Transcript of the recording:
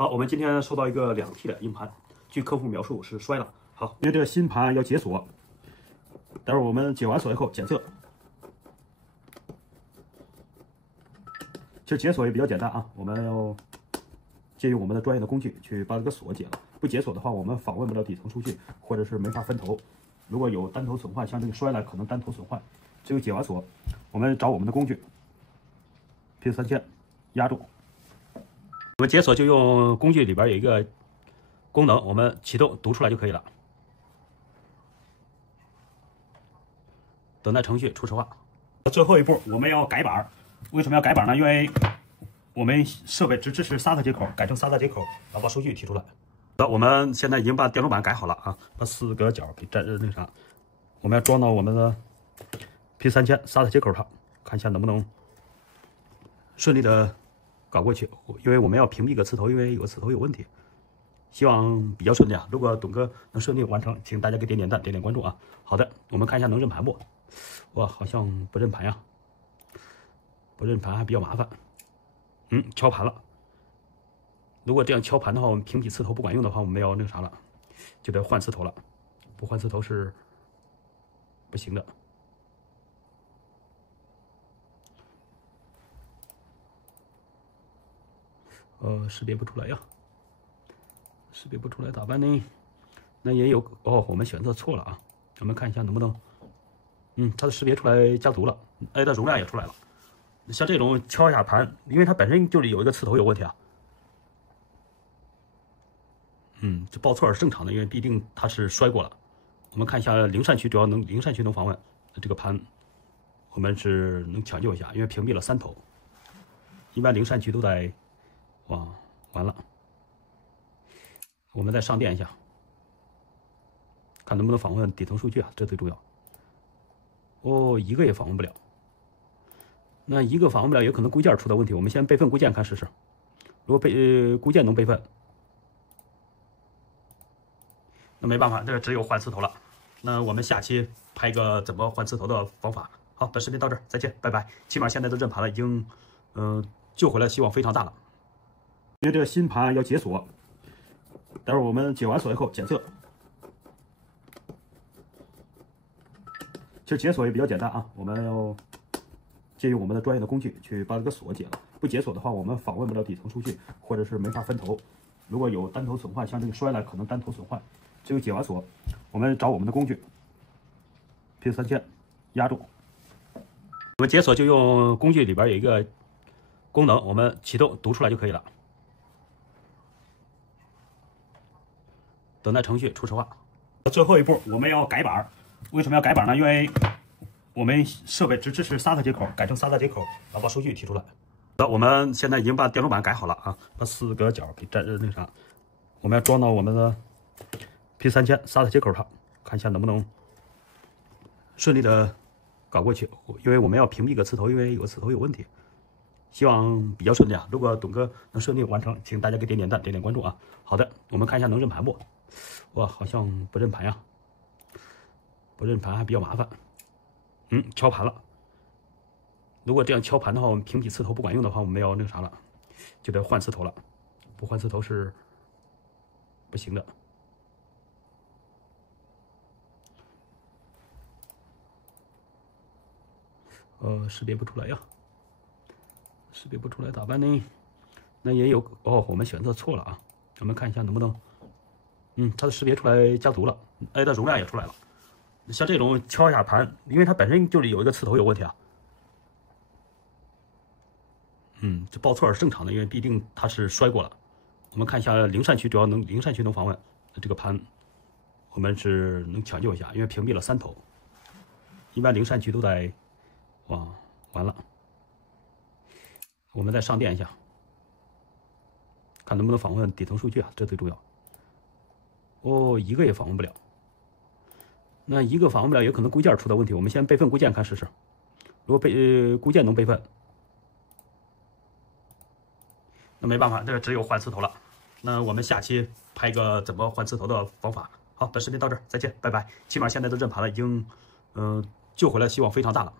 好，我们今天收到一个2T 的硬盘，据客户描述是摔了。好，因为这个新盘要解锁，待会儿我们解完锁以后检测。其实解锁也比较简单啊，我们要借用我们的专业的工具去把这个锁解了。不解锁的话，我们访问不了底层数据，或者是没法分头。如果有单头损坏，像这个摔了可能单头损坏，只有解完锁，我们找我们的工具 P3000压住。我们解锁就用工具里边有一个功能，我们启动读出来就可以了。等待程序初始化。最后一步我们要改板，为什么要改板呢？因为我们设备只支持 SATA 接口，改成 SATA 接口，然后把数据提出来。我们现在已经把电路板改好了啊，把4个角给那啥，我们要装到我们的 P3000 SATA 接口上，看一下能不能顺利的搞过去。因为我们要屏蔽个磁头，因为有个磁头有问题，希望比较顺利啊。如果董哥能顺利完成，请大家给点点赞，点点关注啊。好的，我们看一下能认盘不？哇，好像不认盘呀，不认盘还比较麻烦。敲盘了。如果这样敲盘的话，我们屏蔽磁头不管用的话，我们要那啥了，就得换磁头了。不换磁头是不行的。识别不出来呀，识别不出来咋办呢？那也有我们选择错了啊。我们看一下能不能，它的识别出来家族了，它的容量也出来了。像这种敲一下盘，因为它本身就是有一个磁头有问题啊。这报错是正常的，因为毕竟它是摔过了。我们看一下零扇区，主要零扇区能访问这个盘，我们是能抢救一下，因为屏蔽了3头，一般零扇区都在，完了，我们再上电一下，看能不能访问底层数据啊，这最重要。一个也访问不了，那一个访问不了，有可能固件出的问题，我们先备份固件看试试。如果固件能备份。那没办法，这只有换磁头了。那我们下期拍一个怎么换磁头的方法。好，本视频到这儿，再见，拜拜。起码现在的认盘了，已经救回来希望非常大了。因为这个新盘要解锁，待会儿我们解完锁以后检测。其实解锁也比较简单啊，我们要借用我们的专业的工具去把这个锁解了。不解锁的话，我们访问不了底层数据，或者是没法分头。如果有单头损坏，像这个摔了可能单头损坏。只有解完锁，我们找我们的工具 P3000压住。我们解锁就用工具里边有一个功能，我们启动读出来就可以了。等待程序初始化。最后一步我们要改板，为什么要改板呢？因为我们设备只支持 SATA 接口，改成 SATA 接口，然后把数据提出来。我们现在已经把电路板改好了啊，把4个角给那啥，我们要装到我们的P3000 SATA 接口上，看一下能不能顺利的搞过去。因为我们要屏蔽个磁头，因为有个磁头有问题，希望比较顺利啊。如果董哥能顺利完成，请大家给点点赞，点点关注啊。好的，我们看一下能认盘不？哇，好像不认盘呀，不认盘还比较麻烦。敲盘了。如果这样敲盘的话，我们屏蔽磁头不管用的话，我们要那啥了，就得换磁头了。不换磁头是不行的。识别不出来呀，识别不出来咋办呢？那也有我们选择错了啊。我们看一下能不能，它的识别出来家族了，它的容量也出来了。像这种敲一下盘，因为它本身就是有一个磁头有问题啊。这报错是正常的，因为毕竟它是摔过了。我们看一下零扇区，主要零扇区能访问这个盘，我们是能抢救一下，因为屏蔽了3头，一般零扇区都在，完了，我们再上电一下，看能不能访问底层数据啊，这最重要。一个也访问不了，那一个访问不了，有可能固件出的问题，我们先备份固件看试试。如果固件能备份。那没办法，这只有换磁头了。那我们下期拍一个怎么换磁头的方法。好，本视频到这儿，再见，拜拜。起码现在的认盘了，已经救回来希望非常大了。